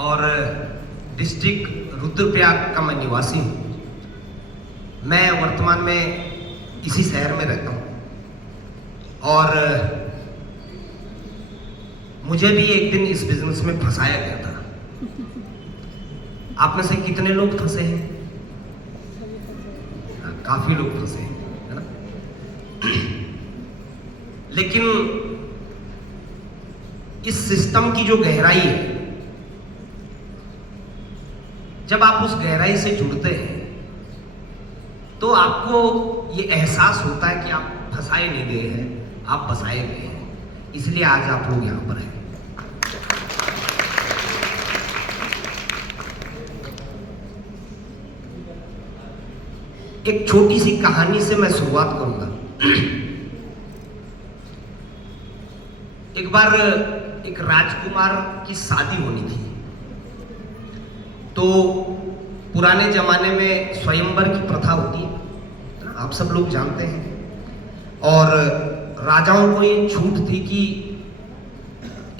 और डिस्ट्रिक्ट रुद्रप्रयाग का मैं निवासी हूँ। मैं वर्तमान में इसी शहर में रहता हूँ और मुझे भी एक दिन इस बिजनेस में फंसाया गया था। आप में से कितने लोग फंसे हैं? काफी लोग फंसे हैं, है ना? लेकिन इस सिस्टम की जो गहराई है, जब आप उस गहराई से जुड़ते हैं तो आपको ये एहसास होता है कि आप फंसाए नहीं गए हैं, आप बसाए गए हैं। इसलिए आज आप लोग यहां पर हैं। एक छोटी सी कहानी से मैं शुरुआत करूंगा। एक बार एक राजकुमार की शादी होनी थी, तो पुराने जमाने में स्वयंवर की प्रथा होती है, आप सब लोग जानते हैं। और राजाओं को ये छूट थी कि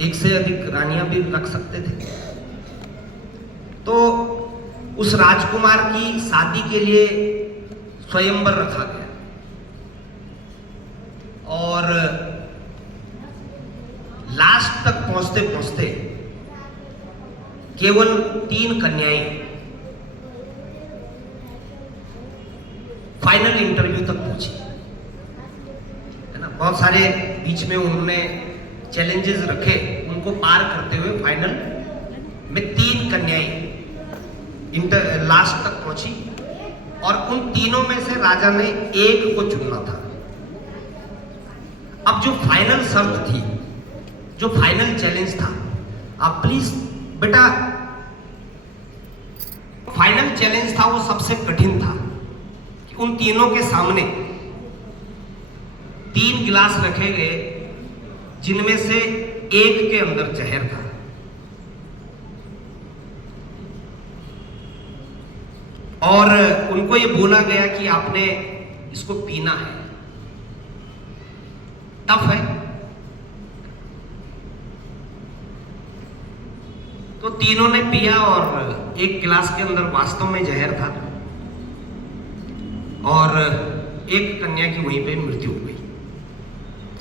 एक से अधिक रानियां भी रख सकते थे। तो उस राजकुमार की शादी के लिए स्वयंवर रखा गया और लास्ट तक पहुंचते पहुंचते केवल 3 कन्याएं फाइनल इंटरव्यू तक पहुंची, है ना। बहुत सारे बीच में उन्होंने चैलेंजेस रखे, उनको पार करते हुए फाइनल में 3 कन्याएं लास्ट तक पहुंची और उन तीनों में से राजा ने एक को चुनना था। अब जो फाइनल शर्त थी, जो फाइनल चैलेंज था, आप प्लीज बेटा, फाइनल चैलेंज था वो सबसे कठिन था कि उन तीनों के सामने 3 गिलास रखे गए जिनमें से एक के अंदर जहर था। और उनको ये बोला गया कि आपने इसको पीना है। टफ है। तो तीनों ने पिया और एक गिलास के अंदर वास्तव में जहर था और एक कन्या की वहीं पे मृत्यु हो गई।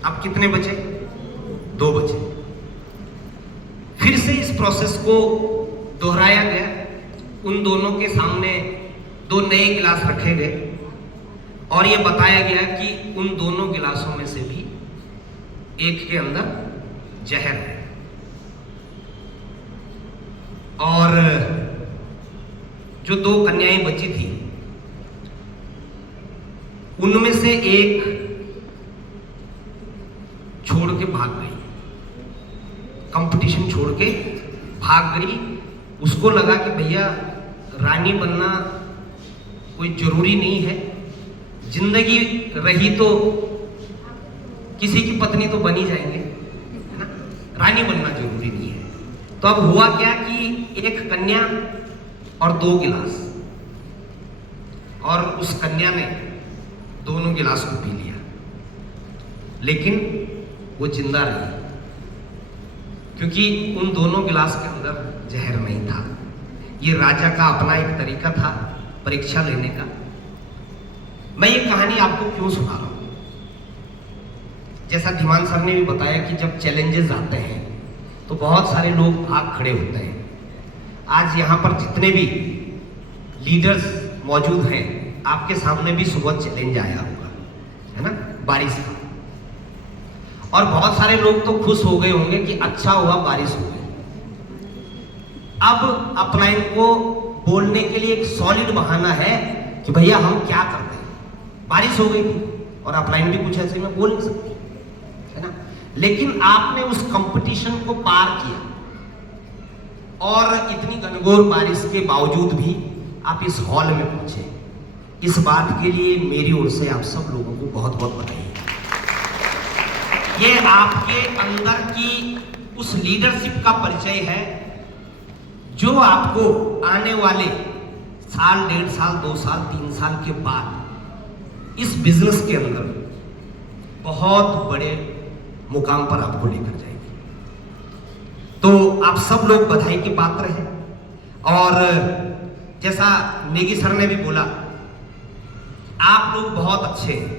अब कितने बचे? 2 बचे। फिर से इस प्रोसेस को दोहराया गया। उन दोनों के सामने 2 नए गिलास रखे गए और यह बताया गया कि उन दोनों गिलासों में से भी एक के अंदर जहर है। और जो 2 कन्याएं बची थी उनमें से एक छोड़ के भाग गई, कंपटीशन छोड़ के भाग गई। उसको लगा कि भैया रानी बनना कोई जरूरी नहीं है, जिंदगी रही तो किसी की पत्नी तो बन ही जाएंगे, है ना। रानी बनना जरूरी नहीं है। तो अब हुआ क्या कि एक कन्या और 2 गिलास, और उस कन्या ने दोनों गिलास को पी लिया, लेकिन वो जिंदा रही क्योंकि उन दोनों गिलास के अंदर जहर नहीं था। ये राजा का अपना एक तरीका था परीक्षा लेने का। मैं ये कहानी आपको क्यों सुना रहा हूं? जैसा धीमान सर ने भी बताया कि जब चैलेंजेस आते हैं तो बहुत सारे लोग भाग खड़े होते हैं। आज यहाँ पर जितने भी लीडर्स मौजूद हैं, आपके सामने भी सुबह चैलेंज आया होगा, है ना, बारिश का। और बहुत सारे लोग तो खुश हो गए होंगे कि अच्छा हुआ बारिश हो गई। अब अपलाइन को बोलने के लिए एक सॉलिड बहाना है कि भैया हम क्या करते हैं, बारिश हो गई थी और अपलाइन भी कुछ ऐसे में बोल नहीं सकती, है ना। लेकिन आपने उस कंपटीशन को पार किया और इतनी घनघोर बारिश के बावजूद भी आप इस हॉल में पहुंचे। इस बात के लिए मेरी ओर से आप सब लोगों को बहुत बहुत बधाई। ये आपके अंदर की उस लीडरशिप का परिचय है जो आपको आने वाले साल, 1.5 साल, 2 साल, 3 साल के बाद इस बिजनेस के अंदर बहुत बड़े मुकाम पर आपको लेकर जाएगी। तो आप सब लोग बधाई के पात्र हैं। और जैसा नेगी सर ने भी बोला, आप लोग बहुत अच्छे हैं।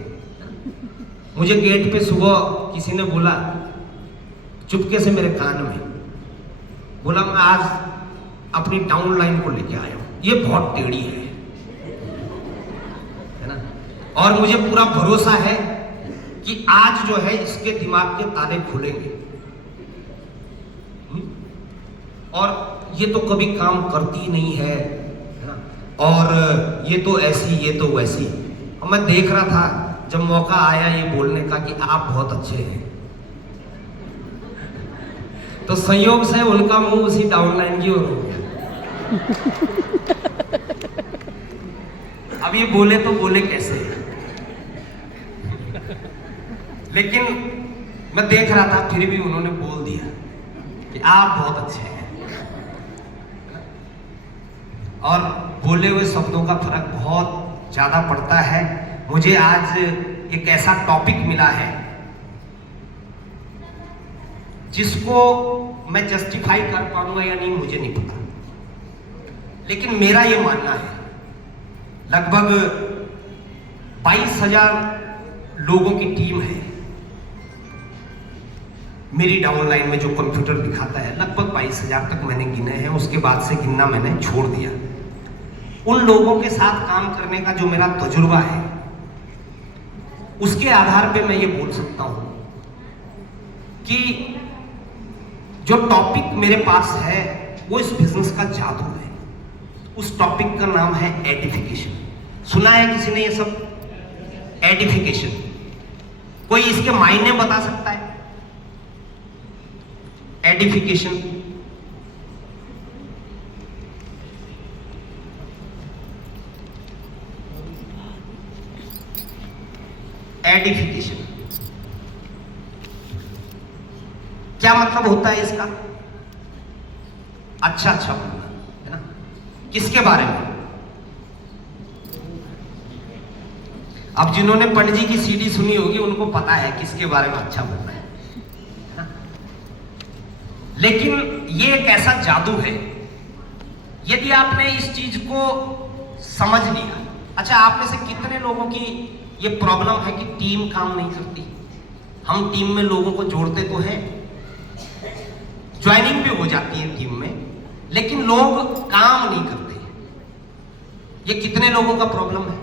मुझे गेट पे सुबह किसी ने बोला चुपके से मेरे कान में, बोला मैं आज अपनी डाउन लाइन को लेके आया हूं, ये बहुत टेढ़ी है ना। और मुझे पूरा भरोसा है कि आज जो है इसके दिमाग के ताले खुलेंगे। और ये तो कभी काम करती नहीं है ना, और ये तो ऐसी, ये तो वैसी। और मैं देख रहा था जब मौका आया ये बोलने का कि आप बहुत अच्छे हैं, तो संयोग से उनका मुंह उसी डाउन लाइन की ओर हो गया। अब ये बोले तो बोले कैसे, लेकिन मैं देख रहा था फिर भी उन्होंने बोल दिया कि आप बहुत अच्छे हैं। और बोले हुए शब्दों का फर्क बहुत ज्यादा पड़ता है। मुझे आज एक ऐसा टॉपिक मिला है जिसको मैं जस्टिफाई कर पाऊंगा या नहीं मुझे नहीं पता, लेकिन मेरा ये मानना है लगभग 22,000 लोगों की टीम है मेरी डाउन लाइन में, जो कंप्यूटर दिखाता है लगभग 22,000 तक मैंने गिने हैं, उसके बाद से गिनना मैंने छोड़ दिया। उन लोगों के साथ काम करने का जो मेरा तजुर्बा है उसके आधार पे मैं ये बोल सकता हूं कि जो टॉपिक मेरे पास है वो इस बिजनेस का जादू है। उस टॉपिक का नाम है एडिफिकेशन। सुना है किसी ने ये सब? एडिफिकेशन। कोई इसके मायने बता सकता है? एडिफिकेशन एडिफिकेशन क्या मतलब होता है इसका? अच्छा अच्छा बोलना है ना। किसके बारे में? अब जिन्होंने पंडित जी की सीडी सुनी होगी उनको पता है किसके बारे में अच्छा बोलना है ना? लेकिन ये एक ऐसा जादू है, यदि आपने इस चीज को समझ लिया। अच्छा, आप में से कितने लोगों की ये प्रॉब्लम है कि टीम काम नहीं करती? हम टीम में लोगों को जोड़ते तो हैं, ज्वाइनिंग भी हो जाती है टीम में, लेकिन लोग काम नहीं करते। ये कितने लोगों का प्रॉब्लम है?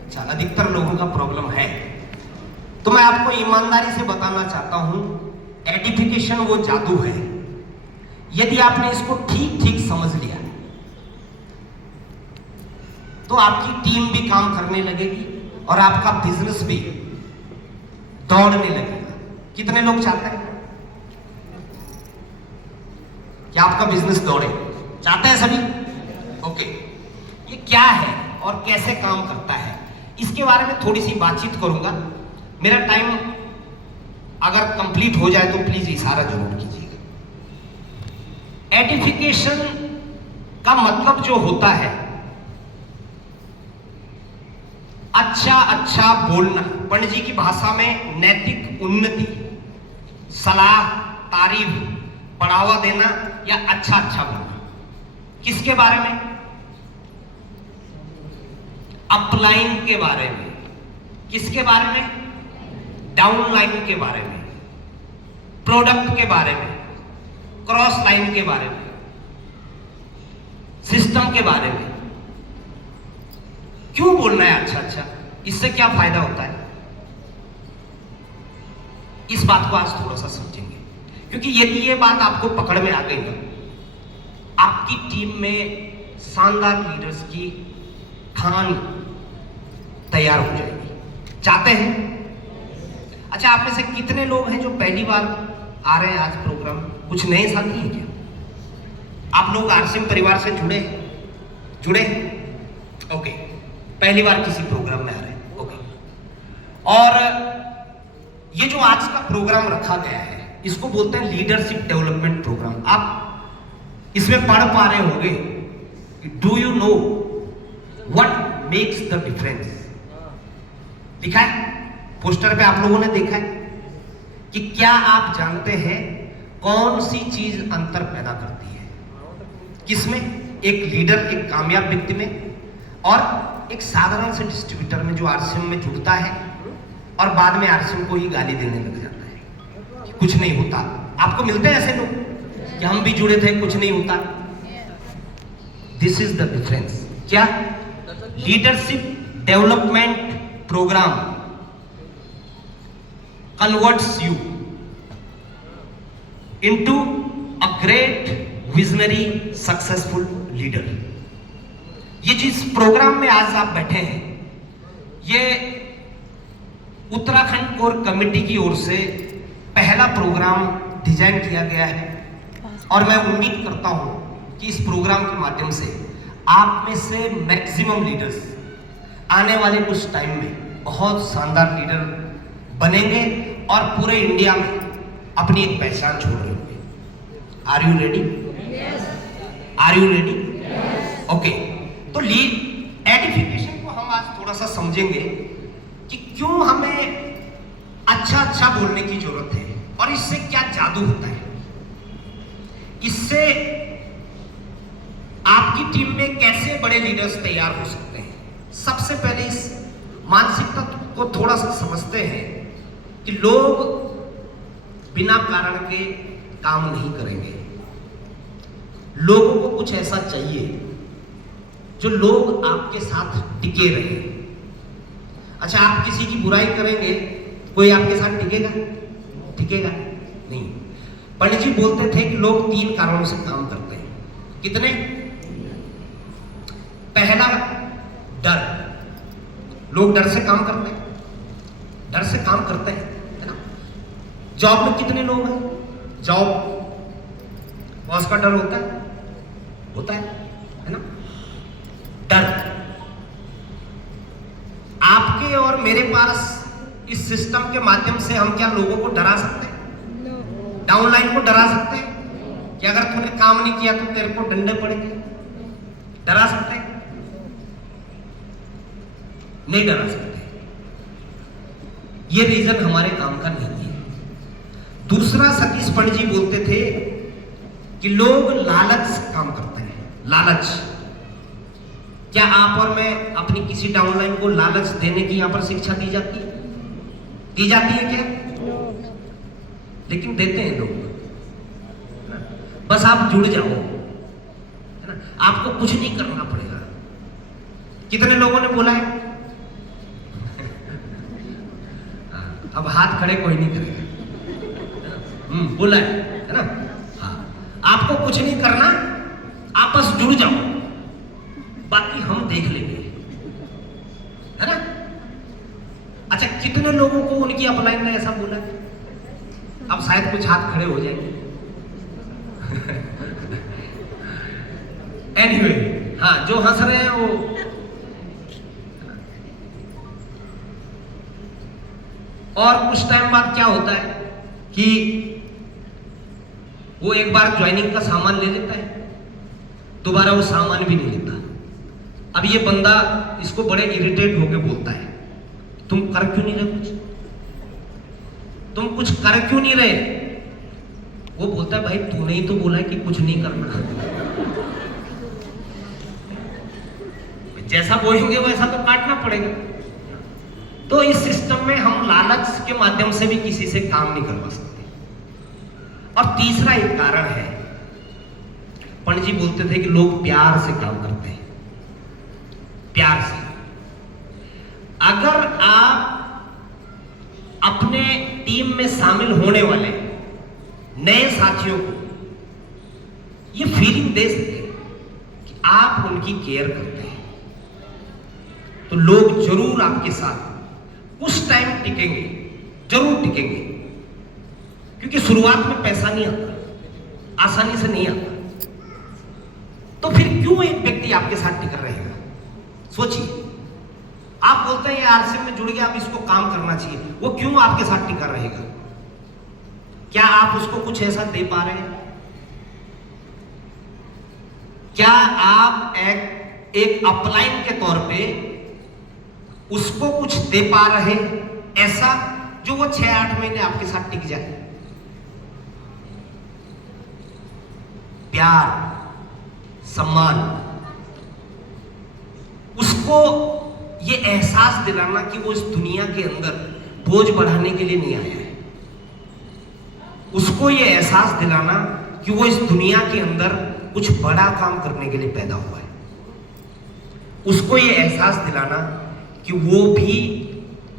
अच्छा, अधिकतर लोगों का प्रॉब्लम है। तो मैं आपको ईमानदारी से बताना चाहता हूं, एडिफिकेशन वो जादू है, यदि आपने इसको ठीक ठीक समझ लिया तो आपकी टीम भी काम करने लगेगी और आपका बिजनेस भी दौड़ने लगेगा। कितने लोग चाहते हैं कि आपका बिजनेस दौड़े? चाहते हैं सभी? ओके। ये क्या है और कैसे काम करता है, इसके बारे में थोड़ी सी बातचीत करूंगा। मेरा टाइम अगर कंप्लीट हो जाए तो प्लीज इशारा जरूर कीजिएगा। एडिफिकेशन का मतलब जो होता है अच्छा अच्छा बोलना, पंडित जी की भाषा में नैतिक उन्नति, सलाह, तारीफ, बढ़ावा देना या अच्छा अच्छा बोलना। किसके बारे में? अपलाइन के बारे में। किसके बारे में? डाउन लाइन के बारे में, प्रोडक्ट के बारे में, क्रॉस लाइन के बारे में, सिस्टम के बारे में। क्यों बोलना है अच्छा अच्छा? इससे क्या फायदा होता है? इस बात को आज थोड़ा सा समझेंगे, क्योंकि यदि ये बात आपको पकड़ में आ गई ना, आपकी टीम में शानदार लीडर्स की खान तैयार हो जाएगी। चाहते हैं? अच्छा, आप में से कितने लोग हैं जो पहली बार आ रहे हैं आज प्रोग्राम? कुछ नए साथी हैं क्या? आप लोग आरसीएम परिवार से जुड़े? ओके, पहली बार किसी प्रोग्राम में आ रहे हैं। ओके। और ये जो आज का प्रोग्राम रखा गया है इसको बोलते हैं लीडरशिप डेवलपमेंट प्रोग्राम। आप इसमें पढ़ पा रहे होंगे, do you know what makes the difference? लिखा है पोस्टर पे, आप लोगों ने देखा है कि क्या आप जानते हैं कौन सी चीज अंतर पैदा करती है? किसमें? एक लीडर, एक कामयाब व्यक्ति में, और एक साधारण से डिस्ट्रीब्यूटर में जो आरसीएम में जुड़ता है और बाद में आरसीएम को ही गाली देने लग जाता है कि कुछ नहीं होता। आपको मिलते हैं ऐसे लोग कि हम भी जुड़े थे, कुछ नहीं होता। This is the difference. क्या? Leadership development programme converts you into a great visionary successful leader. ये जिस प्रोग्राम में आज आप बैठे हैं, ये उत्तराखंड कोर कमेटी की ओर से पहला प्रोग्राम डिजाइन किया गया है और मैं उम्मीद करता हूं कि इस प्रोग्राम के माध्यम से आप में से मैक्सिमम लीडर्स आने वाले कुछ टाइम में बहुत शानदार लीडर बनेंगे और पूरे इंडिया में अपनी एक पहचान छोड़ रहे होंगे। Are you ready? Are you ready? Okay. तो लीड एडिफिकेशन को हम आज थोड़ा सा समझेंगे कि क्यों हमें अच्छा बोलने की जरूरत है और इससे क्या जादू होता है। इससे आपकी टीम में कैसे बड़े लीडर्स तैयार हो सकते हैं। सबसे पहले इस मानसिकता को थोड़ा सा समझते हैं कि लोग बिना कारण के काम नहीं करेंगे। लोगों को कुछ ऐसा चाहिए जो लोग आपके साथ टिके रहे। अच्छा, आप किसी की बुराई करेंगे, कोई आपके साथ टिकेगा? टिकेगा नहीं। पंडित जी बोलते थे कि लोग 3 कारणों से काम करते हैं। कितने? पहला, डर। लोग डर से काम करते हैं, डर से काम करते हैं, है ना? जॉब में कितने लोग हैं? जॉब बॉस का डर होता है, है ना? डर। आपके और मेरे पास इस सिस्टम के माध्यम से हम क्या लोगों को डरा सकते हैं? डाउनलाइन को डरा सकते हैं कि अगर तूने काम नहीं किया तो तेरे को डंडे पड़ेंगे? डरा सकते हैं? नहीं डरा सकते। ये रीजन हमारे काम का नहीं है। दूसरा, सतीश पंडित जी बोलते थे कि लोग लालच से काम करते हैं। लालच। क्या आप और मैं अपनी किसी डाउनलाइन को लालच देने की यहां पर शिक्षा दी जाती है? दी जाती है क्या? लेकिन देते हैं लोग। बस आप जुड़ जाओ, है ना? आपको कुछ नहीं करना पड़ेगा। कितने लोगों ने बोला है? अब हाथ खड़े कोई नहीं करेगा। बोला है ना? हाँ, आपको कुछ नहीं करना, आप बस जुड़ जाओ, बाकी हम देख लेंगे, है ना? अच्छा, कितने लोगों को उनकी अपलाइन ने ऐसा बोला? अब शायद कुछ हाथ खड़े हो जाएंगे। एनीवे, हाँ, जो हंस रहे हैं वो और कुछ टाइम बाद क्या होता है कि वो एक बार ज्वाइनिंग का सामान ले लेता है, दोबारा वो सामान भी नहीं लेता। अब ये बंदा इसको बड़े इरिटेट होकर बोलता है, तुम कर क्यों नहीं रहे कुछ? तुम कुछ कर क्यों नहीं रहे? वो बोलता है, भाई तूने ही तो बोला है कि कुछ नहीं करना। जैसा बोलेंगे वैसा तो काटना पड़ेगा। तो इस सिस्टम में हम लालच के माध्यम से भी किसी से काम नहीं करवा सकते। और तीसरा एक कारण है, पंडित जी बोलते थे कि लोग प्यार से काम करते हैं। प्यार से। अगर आप अपने टीम में शामिल होने वाले नए साथियों को ये फीलिंग दे सके कि आप उनकी केयर करते हैं, तो लोग जरूर आपके साथ कुछ टाइम टिकेंगे, जरूर टिकेंगे। क्योंकि शुरुआत में पैसा नहीं आता, आसानी से नहीं आता। तो फिर क्यों एक व्यक्ति आपके साथ टिका रहेगा? सोचिए, आप बोलते हैं ये आरसीएम में जुड़ गया, अब इसको काम करना चाहिए, वो क्यों आपके साथ टिका रहेगा? क्या आप उसको कुछ ऐसा दे पा रहे हैं? क्या आप एक अपलाइन के तौर पे उसको कुछ दे पा रहे ऐसा जो वो 6-8 महीने आपके साथ टिक जाए? प्यार, सम्मान, उसको ये एहसास दिलाना कि वो इस दुनिया के अंदर बोझ बढ़ाने के लिए नहीं आया है। उसको ये एहसास दिलाना कि वो इस दुनिया के अंदर कुछ बड़ा काम करने के लिए पैदा हुआ है। उसको ये एहसास दिलाना कि वो भी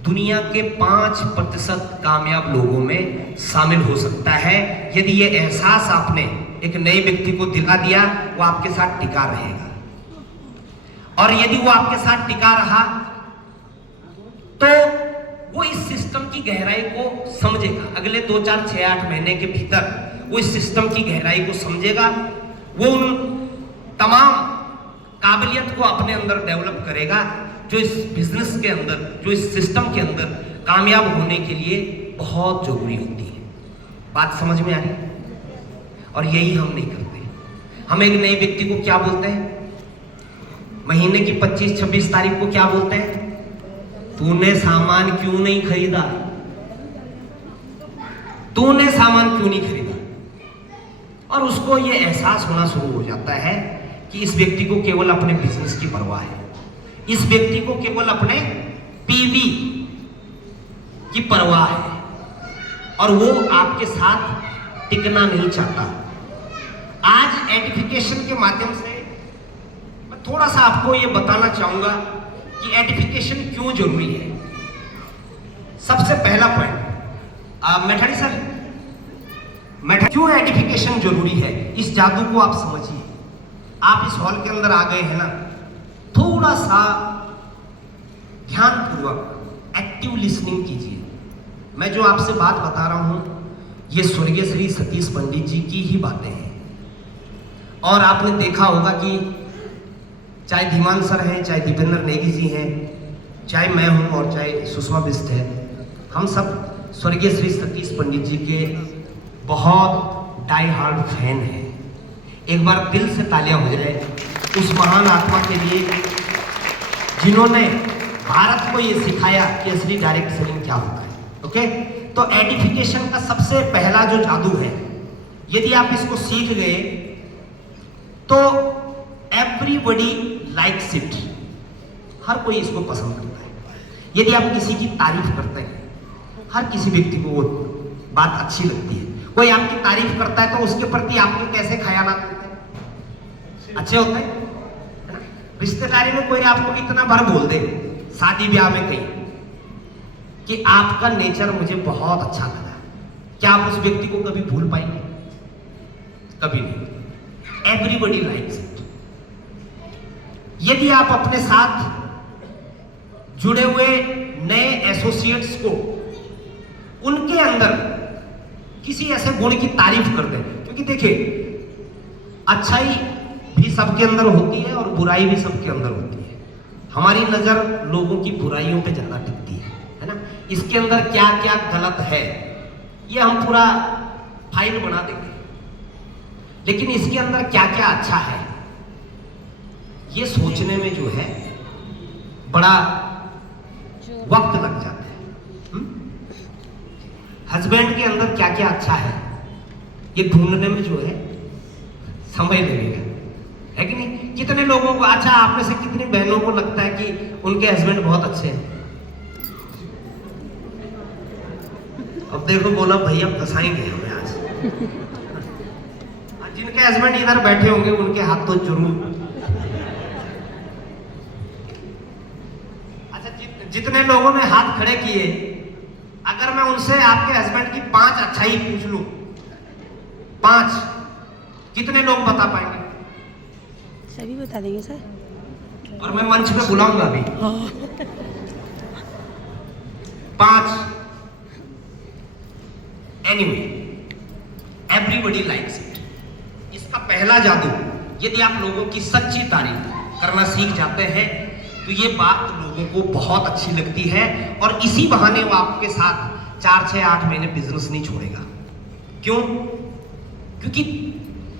दुनिया के 5% कामयाब लोगों में शामिल हो सकता है। यदि ये एहसास आपने एक नए व्यक्ति को दिला दिया, वो आपके साथ टिका रहेगा। और यदि वो आपके साथ टिका रहा तो वो इस सिस्टम की गहराई को समझेगा। अगले 2, 4, 6, 8 महीने के भीतर वो इस सिस्टम की गहराई को समझेगा। वो उन तमाम काबिलियत को अपने अंदर डेवलप करेगा जो इस बिजनेस के अंदर, जो इस सिस्टम के अंदर कामयाब होने के लिए बहुत जरूरी होती है। बात समझ में आ रही? और यही हम नहीं करते। हम एक नए व्यक्ति को क्या बोलते हैं? महीने की 25-26 तारीख को क्या बोलते हैं? तूने सामान क्यों नहीं खरीदा? तूने सामान क्यों नहीं खरीदा? और उसको ये एहसास होना शुरू हो जाता है कि इस व्यक्ति को केवल अपने बिजनेस की परवाह है, इस व्यक्ति को केवल अपने पीवी की परवाह है, और वो आपके साथ टिकना नहीं चाहता। आज एडिफिकेशन के माध्यम से मैं थोड़ा सा आपको ये बताना चाहूंगा कि एडिफिकेशन क्यों जरूरी है। सबसे पहला पॉइंट, मैठाड़ी सर, क्यों एडिफिकेशन जरूरी है, इस जादू को आप समझिए। आप इस हॉल के अंदर आ गए हैं ना, थोड़ा सा ध्यानपूर्वक एक्टिव लिसनिंग कीजिए। मैं जो आपसे बात बता रहा हूं ये स्वर्गीय श्री सतीश पंडित जी की ही बातें हैं। और आपने देखा होगा कि चाहे धीमान सर हैं, चाहे दीपेंद्र नेगी जी हैं, चाहे मैं हूं और चाहे सुषमा बिष्ट है, हम सब स्वर्गीय श्री सतीश पंडित जी के बहुत डाई हार्ड फैन हैं। एक बार दिल से तालियां हो जाए उस महान आत्मा के लिए जिन्होंने भारत को ये सिखाया कि असली डायरेक्ट सेलिंग क्या होता है। ओके, तो एडिफिकेशन का सबसे पहला जो जादू है, यदि आप इसको सीख गए तो एवरीबडी लाइक्स इट, हर कोई इसको पसंद करता है। यदि आप किसी की तारीफ करते हैं, हर किसी व्यक्ति को वो बात अच्छी लगती है। कोई आपकी तारीफ करता है तो उसके प्रति आपके कैसे ख्यालात होते हैं? अच्छे होते हैं। रिश्तेदारी में कोई आपको इतना बार बोल दे, शादी ब्याह में कहीं, कि आपका नेचर मुझे बहुत अच्छा लगा, क्या आप उस व्यक्ति को कभी भूल पाएंगे? कभी नहीं। Everybody likes it. यदि आप अपने साथ जुड़े हुए नए एसोसिएट्स को उनके अंदर किसी ऐसे गुण की तारीफ कर दें, क्योंकि देखिए अच्छाई भी सबके अंदर होती है और बुराई भी सबके अंदर होती है। हमारी नजर लोगों की बुराइयों पे ज्यादा टिकती है ना। इसके अंदर क्या क्या गलत है ये हम पूरा फाइल बना देंगे, लेकिन इसके अंदर क्या क्या अच्छा है ये सोचने में जो है बड़ा वक्त लग जाता है। हस्बैंड के अंदर क्या क्या अच्छा है ये ढूंढने में जो है समय लगेगा, है कि नहीं? कितने लोगों को, अच्छा आप में से कितनी बहनों को लगता है कि उनके हस्बैंड बहुत अच्छे हैं? अब देखो, बोला भैया फंसाएंगे हमें आज। जिनके हस्बैंड इधर बैठे होंगे उनके हाथ तो जरूर। अच्छा, जितने लोगों ने हाथ खड़े किए, अगर मैं उनसे आपके हस्बैंड की 5 अच्छाई पूछ लूं, 5, कितने लोग बता पाएंगे? सभी बता देंगे सर। और मैं मंच पे बुलाऊंगा अभी 5। Anyway, everybody likes it. इसका पहला जादू, यदि आप लोगों की सच्ची तारीफ करना सीख जाते हैं तो ये बात लोगों को बहुत अच्छी लगती है, और इसी बहाने वो आपके साथ 4, 6, 8 महीने बिजनेस नहीं छोड़ेगा। क्यों? क्योंकि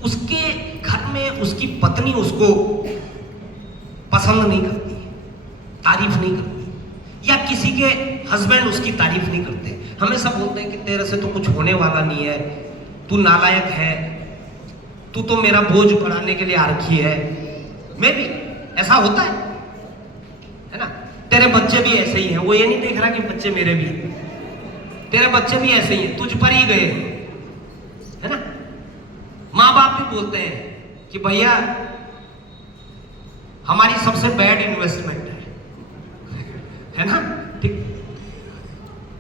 उसके घर में उसकी पत्नी उसको पसंद नहीं करती, तारीफ नहीं करती, या किसी के हस्बैंड उसकी तारीफ नहीं करते। हमेशा बोलते हैं कि तेरे से तो कुछ होने वाला नहीं है, तू नालायक है, तू तो मेरा बोझ बढ़ाने के लिए आ रखी है। मैं भी ऐसा होता है ना। तेरे बच्चे भी ऐसे ही हैं, वो ये नहीं देख रहा कि बच्चे मेरे भी हैं। तेरे बच्चे भी ऐसे ही हैं, तुझ पर ही गए, है ना। माँ बाप भी बोलते हैं कि भैया हमारी सबसे बैड इन्वेस्टमेंट है ना, ठीक।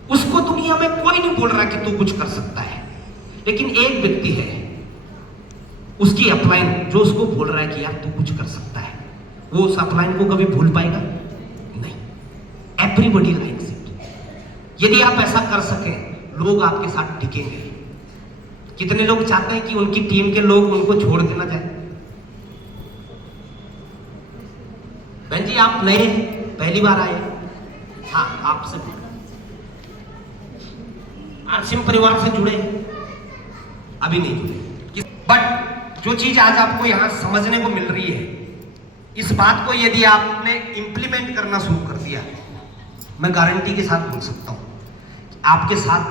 उसको दुनिया में कोई नहीं बोल रहा कि तू कुछ कर सकता है, लेकिन एक व्यक्ति है, उसकी अपलाइन जो उसको बोल रहा है कि यार तू कुछ कर सकता है, वो उस अपलाइन को कभी भूल पाएगा नहीं। Everybody likes it. यदि आप ऐसा कर सके, लोग आपके साथ टिकेंगे। कितने लोग चाहते हैं कि उनकी टीम के लोग उनको छोड़ के ना जाए? बहन जी आप नए हैं, पहली बार आए? हाँ, आपसे आसिम परिवार से जुड़े? अभी नहीं जुड़े। बट जो चीज आज आपको यहां समझने को मिल रही है, इस बात को यदि आपने इंप्लीमेंट करना शुरू कर दिया, मैं गारंटी के साथ बोल सकता हूं आपके साथ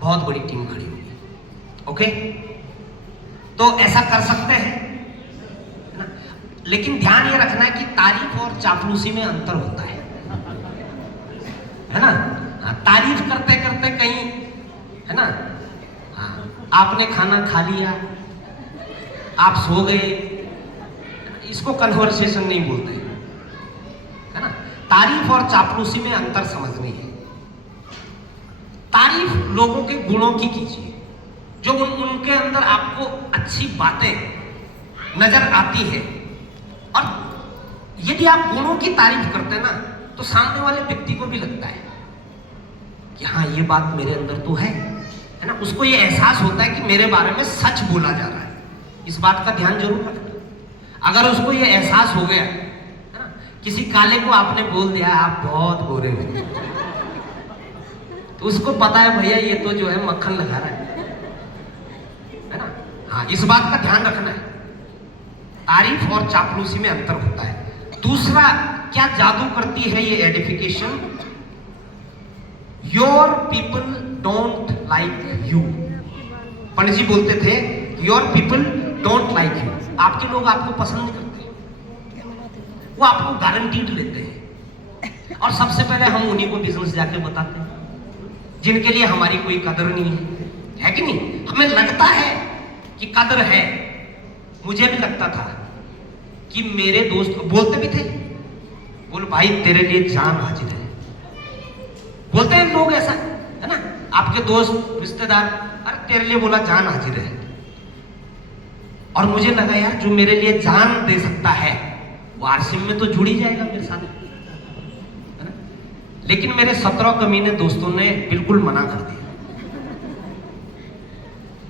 बहुत बड़ी टीम खड़ी होगी। ओके, तो ऐसा कर सकते हैं ना? लेकिन ध्यान ये रखना है कि तारीफ और चापलूसी में अंतर होता है ना। तारीफ करते करते कहीं, है ना, हाँ, आपने खाना खा लिया, आप सो गए, इसको कन्वर्सेशन नहीं बोलते, है ना। तारीफ और चापलूसी में अंतर समझनी है। तारीफ लोगों के गुणों की कीजिए, जो उनके अंदर आपको अच्छी बातें नजर आती है। और यदि आप गुणों की तारीफ करते हैं ना, तो सामने वाले व्यक्ति को भी लगता है कि हाँ ये बात मेरे अंदर तो है ना। उसको ये एहसास होता है कि मेरे बारे में सच बोला जा रहा है। इस बात का ध्यान जरूर रखना। अगर उसको ये एहसास हो गया, है ना, किसी काले को आपने बोल दिया आप बहुत गोरे हो, तो उसको पता है भैया ये तो जो है मक्खन लगा रहा है ना। हाँ, इस बात का ध्यान रखना है। तारीफ और चापलूसी में अंतर होता है। दूसरा, क्या जादू करती है ये edification? Your people don't like you. Pandit ji बोलते थे your people don't like you. आपके लोग आपको पसंद नहीं करते, वो आपको गारंटीड लेते हैं। और सबसे पहले हम उन्हीं को बिजनेस जाके बताते हैं जिनके लिए हमारी कोई कदर नहीं है कि नहीं। हमें लगता है कि कदर है। मुझे भी लगता था कि मेरे दोस्त बोलते भी थे, बोल भाई तेरे लिए जान हाजिर है। बोलते हैं लोग ऐसा, है ना, आपके दोस्त रिश्तेदार, अरे तेरे लिए बोला जान हाजिर है। और मुझे लगा यार जो मेरे लिए जान दे सकता है वो आरसीएम में तो जुड़ ही जाएगा मेरे साथ, है ना। लेकिन मेरे 17 कमीने दोस्तों ने बिल्कुल मना कर दिया।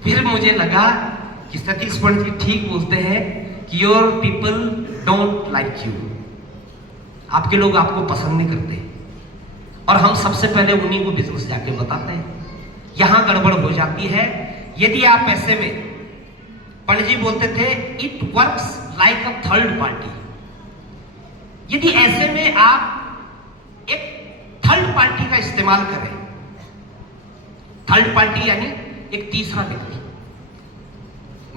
फिर मुझे लगा कि सतीश पंडित जी ठीक बोलते हैं कि your people don't like you. आपके लोग आपको पसंद नहीं करते, और हम सबसे पहले उन्हीं को बिजनेस जाके बताते हैं। यहां गड़बड़ हो जाती है। यदि आप ऐसे में, पंडित जी बोलते थे it works like a third party. यदि ऐसे में आप एक थर्ड पार्टी का इस्तेमाल करें, थर्ड पार्टी यानी एक तीसरा व्यक्ति,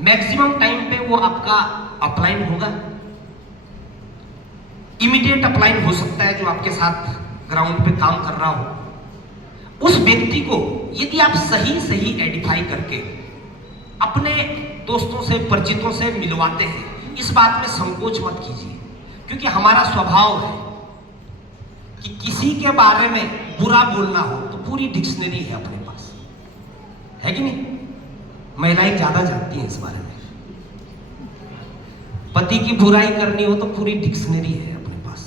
मैक्सिमम टाइम पे वो आपका अपलाइन होगा। इमीडिएट अपलाइन हो सकता है जो आपके साथ ग्राउंड पे काम कर रहा हो। उस व्यक्ति को यदि आप सही सही एडिफाई करके अपने दोस्तों से, परिचितों से मिलवाते हैं, इस बात में संकोच मत कीजिए, क्योंकि हमारा स्वभाव है कि किसी के बारे में बुरा बोलना हो तो पूरी डिक्शनरी है अपने पास, है कि नहीं। महिलाएं ज्यादा जानती हैं इस बारे में। पति की बुराई करनी हो तो पूरी डिक्शनरी है अपने पास।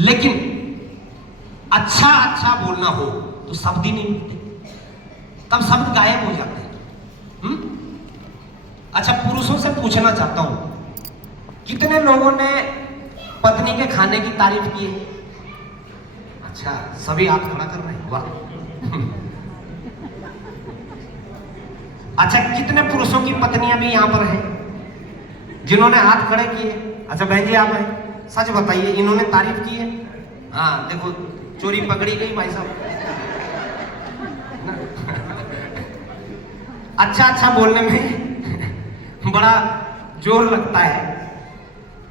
लेकिन अच्छा अच्छा बोलना हो तो शब्द ही नहीं मिलते, तब शब्द गायब हो जाते हैं। अच्छा, पुरुषों से पूछना चाहता हूं, कितने लोगों ने पत्नी के खाने की तारीफ की है? अच्छा, सभी हाथ खड़ा कर रहे हैं, वाह। अच्छा, कितने पुरुषों की पत्नियां भी यहां पर हैं जिन्होंने हाथ खड़े किए? अच्छा बहन जी आप हैं, सच बताइए इन्होंने तारीफ की है? हाँ देखो, चोरी पकड़ी गई भाई साहब। अच्छा अच्छा बोलने में बड़ा जोर लगता है,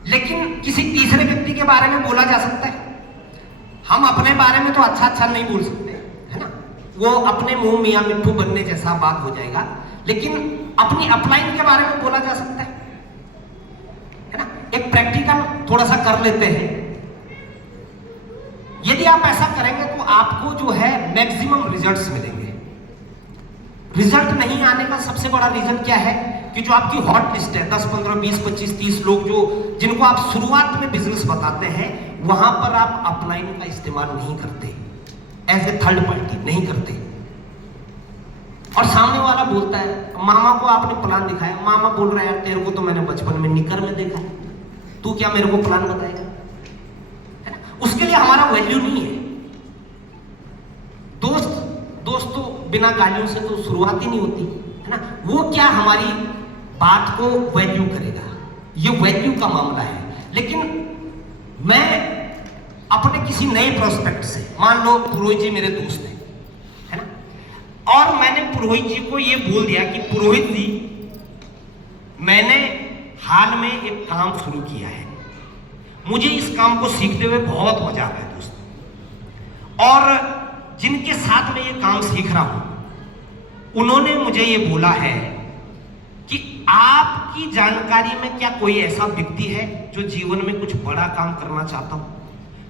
लेकिन किसी तीसरे व्यक्ति के बारे में बोला जा सकता है। हम अपने बारे में तो अच्छा अच्छा नहीं बोल सकते, है ना, वो अपने मुंह मियां मिट्ठू बनने जैसा बात हो जाएगा, लेकिन अपनी अपलाइन के बारे में बोला जा सकता है ना। एक प्रैक्टिकल थोड़ा सा कर लेते हैं। यदि आप ऐसा करेंगे तो आपको जो है मैक्सिमम रिजल्ट्स मिलेंगे। रिजल्ट नहीं आने का सबसे बड़ा रीजन क्या है कि जो आपकी हॉट लिस्ट है 10, 15, 20, 25, 30 लोग जो जिनको आप शुरुआत में बिजनेस बताते हैं, वहां पर आप अपलाइन का इस्तेमाल नहीं करते, एज ए थर्ड पार्टी नहीं करते। और सामने वाला बोलता है, मामा को आपने प्लान दिखाया, मामा बोल रहा है यार तेरे को तो मैंने बचपन में निकर में देखा है, तू क्या मेरे को प्लान बताएगा, है ना। उसके लिए हमारा वैल्यू नहीं है। दोस्तों बिना गालियों से तो शुरुआत ही नहीं होती, है ना। वो क्या हमारी बात को वैल्यू करेगा, ये वैल्यू का मामला है। लेकिन मैं अपने किसी नए प्रोस्पेक्ट से, मान लो पुरोहित जी मेरे दोस्त हैं, है ना, और मैंने पुरोहित जी को ये बोल दिया कि पुरोहित जी मैंने हाल में एक काम शुरू किया है, मुझे इस काम को सीखते हुए बहुत मजा आ रहा है दोस्त, और जिनके साथ मैं ये काम सीख रहा हूं उन्होंने मुझे ये बोला है कि आपकी जानकारी में क्या कोई ऐसा व्यक्ति है जो जीवन में कुछ बड़ा काम करना चाहता हो।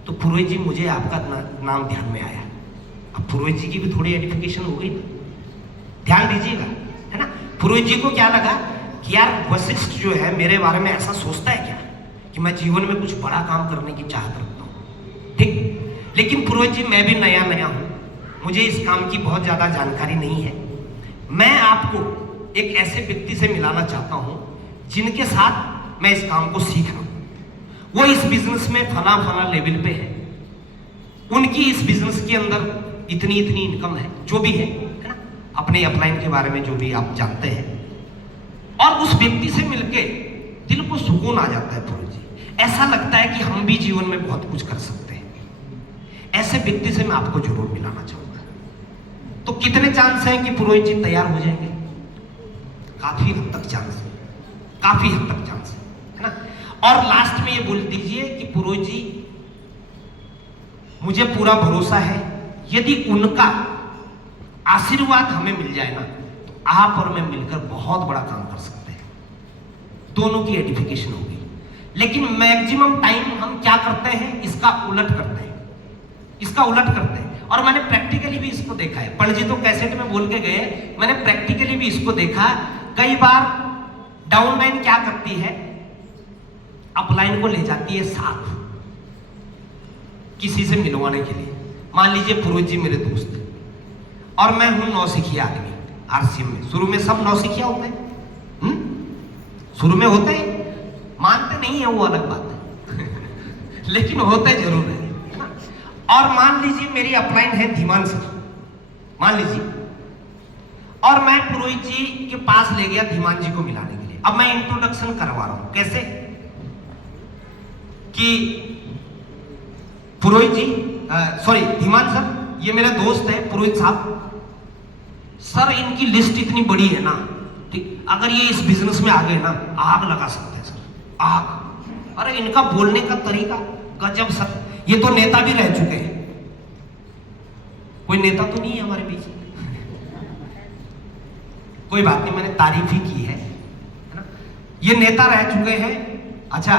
तो पुरोहित जी मुझे आपका नाम ध्यान में आया। अब पुरोहित जी की भी थोड़ी एडिफिकेशन हो गई, ध्यान दीजिएगा, है ना। पुरोहित जी को क्या लगा कि यार वशिष्ठ जो है मेरे बारे में ऐसा सोचता है क्या कि मैं जीवन में कुछ बड़ा काम करने की चाहत रखता हूं, ठीक। लेकिन पुरोहित जी मैं भी नया हूं, मुझे इस काम की बहुत ज्यादा जानकारी नहीं है। मैं आपको एक ऐसे व्यक्ति से मिलाना चाहता हूं जिनके साथ मैं इस काम को सीख रहा हूं, वो इस बिजनेस में फला लेवल पे है, उनकी इस बिजनेस के अंदर इतनी इनकम है, जो भी है ना, अपने अपलाइन के बारे में जो भी आप जानते हैं। और उस व्यक्ति से मिलके दिल को सुकून आ जाता है पुरोहित जी, ऐसा लगता है कि हम भी जीवन में बहुत कुछ कर सकते हैं। ऐसे व्यक्ति से मैं आपको जरूर मिलाना चाहूंगा। तो कितने चांस हैं कि पुरोहित जी तैयार हो जाएंगे? काफी हद तक चांस है, काफी हद तक चांस है ना। और लास्ट में ये बोल दीजिए कि पुरोहित जी मुझे पूरा भरोसा है, यदि उनका आशीर्वाद हमें मिल जाए ना तो आप और मैं मिलकर बहुत बड़ा काम कर सकते हैं। दोनों की एडिफिकेशन होगी। लेकिन मैक्सिमम टाइम हम क्या करते हैं, इसका उलट करते हैं, इसका उलट करते हैं। और मैंने प्रैक्टिकली भी इसको देखा है। पंडित जी तो कैसेट में बोल के गए, मैंने प्रैक्टिकली भी इसको देखा। कई बार डाउनलाइन क्या करती है, अपलाइन को ले जाती है साथ किसी से मिलवाने के लिए। मान लीजिए पुरोहित जी मेरे दोस्त हैं और मैं हूं नौसिखिया आदमी, आरसीएम में शुरू में सब नौसिखिया होते हैं, शुरू में होते हैं, मानते नहीं है वो अलग बात है लेकिन होते जरूर है। और मान लीजिए मेरी अपलाइन है धीमान सर, मान लीजिए, और मैं पुरोहित जी के पास ले गया धीमान जी को मिलाने के लिए। अब मैं इंट्रोडक्शन करवा रहा हूं, कैसे कि पुरोहित जी सॉरी धीमान सर, ये मेरे दोस्त है पुरोहित साहब, सर इनकी लिस्ट इतनी बड़ी है ना, ठीक, अगर ये इस बिजनेस में आ गए ना आग लगा सकते हैं सर, आग। अरे इनका बोलने का तरीका गजब सर, ये तो नेता भी रह चुके हैं। कोई नेता तो नहीं है हमारे बीच, कोई बात नहीं, मैंने तारीफ ही की है ना। ये नेता रह चुके हैं। अच्छा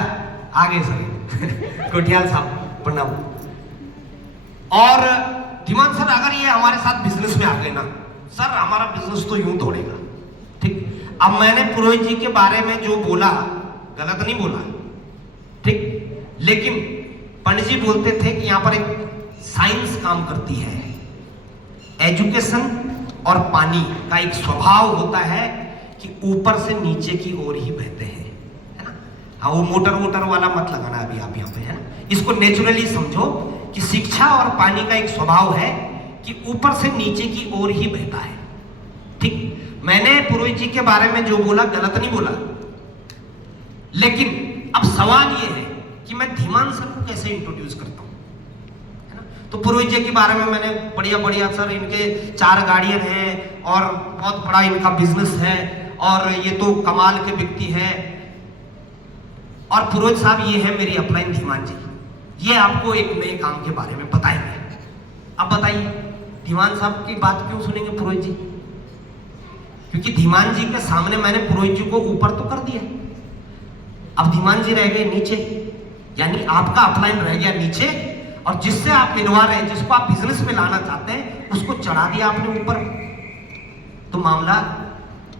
आगे सर कोठियाल साहब प्रणाम। और धीमान सर अगर ये हमारे साथ बिजनेस में आ गए ना सर, हमारा बिजनेस तो यूं दौड़ेगा, ठीक। अब मैंने पुरोहित जी के बारे में जो बोला गलत नहीं बोला, ठीक, लेकिन पंडित जी बोलते थे कि यहां पर एक साइंस काम करती है। एजुकेशन और पानी का एक स्वभाव होता है कि ऊपर से नीचे की ओर ही बहते हैं, है ना। हाँ वो मोटर वाला मत लगाना अभी आप यहाँ पे, है ना। इसको नेचुरली समझो कि शिक्षा और पानी का एक स्वभाव है कि ऊपर से नीचे की ओर ही बहता है, ठीक। मैंने पुरोहित जी के बारे में जो बोला गलत नहीं बोला, लेकिन अब सवाल ये है कि मैं धीमान सर को कैसे इंट्रोड्यूस करता हूं, है ना। तो पुरोहित जी के बारे में मैंने बढ़िया बढ़िया सर, इनके 4 गाड़ियां हैं और बहुत बड़ा इनका बिजनेस है और ये तो कमाल के व्यक्ति हैं। और पुरोहित साहब ये है मेरी अपलाइन धीमान जी, ये आपको एक नए काम के बारे में बताएंगे। अब बताइए धीमान साहब की बात क्यों सुनेंगे पुरोहित जी? क्योंकि धीमान जी के सामने मैंने पुरोहित जी को ऊपर तो कर दिया, अब धीमान जी रह गए नीचे, यानी आपका अपलाइन रह गया नीचे, और जिससे आप मिलवा रहे हैं, जिसको आप बिजनेस में लाना चाहते हैं, उसको चढ़ा दिया आपने ऊपर। तो मामला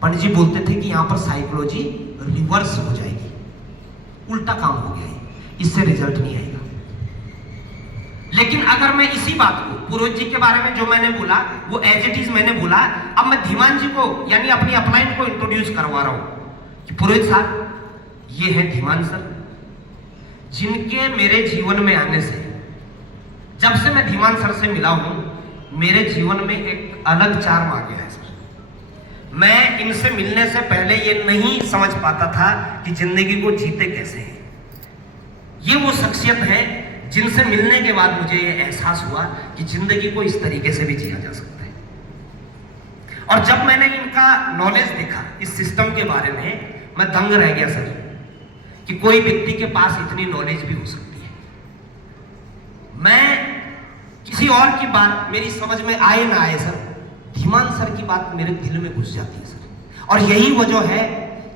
पंडित जी बोलते थे कि यहां पर साइकोलॉजी रिवर्स हो जाएगी, उल्टा काम हो गया है, इससे रिजल्ट नहीं आएगा। लेकिन अगर मैं इसी बात को पुरोहित जी के बारे में जो मैंने बोला वो एज इट इज मैंने बोला, अब मैं धीमान जी को यानी अपनी अपलाइन को इंट्रोड्यूस करवा रहा हूं कि पुरोहित साहब ये है धीमान सर, जिनके मेरे जीवन में आने से, जब से मैं धीमान सर से मिला हूं, मेरे जीवन में एक अलग चार्म आ गया है सर। मैं इनसे मिलने से पहले ये नहीं समझ पाता था कि जिंदगी को जीते कैसे हैं। ये वो शख्सियत है जिनसे मिलने के बाद मुझे ये एहसास हुआ कि जिंदगी को इस तरीके से भी जिया जा सकता है। और जब मैंने इनका नॉलेज देखा इस सिस्टम के बारे में, मैं दंग रह गया सर कि कोई व्यक्ति के पास इतनी नॉलेज भी हो सकती है। मैं किसी और की बात मेरी समझ में आए ना आए सर, धीमान सर की बात मेरे दिल में घुस जाती है सर। और यही वजह है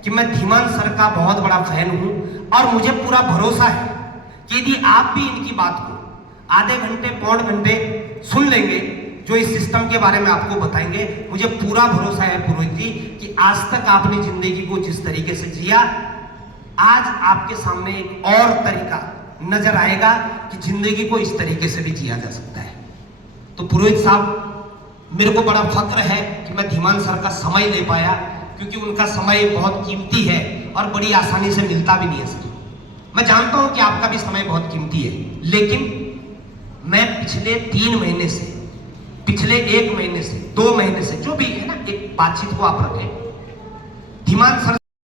कि मैं धीमान सर का बहुत बड़ा फैन हूं और मुझे पूरा भरोसा है कि यदि आप भी इनकी बात को आधे घंटे पौन घंटे सुन लेंगे, जो इस सिस्टम के बारे में आपको बताएंगे, मुझे पूरा भरोसा है पुरोहित जी कि आज तक आपने जिंदगी को जिस तरीके से जिया, आज आपके सामने एक और तरीका नजर आएगा कि जिंदगी को इस तरीके से भी जिया जा सकता है। तो पुरोहित साहब, मेरे को बड़ा फक्र है कि मैं धीमान सर का समय ले पाया, क्योंकि उनका समय बहुत कीमती है और बड़ी आसानी से मिलता भी नहीं है सर। मैं जानता हूं कि आपका भी समय बहुत कीमती है, लेकिन मैं पिछले 3 महीने से, पिछले 1 महीने से, 2 महीने से, जो भी है ना, एक बातचीत को आप रखें, धीमान सर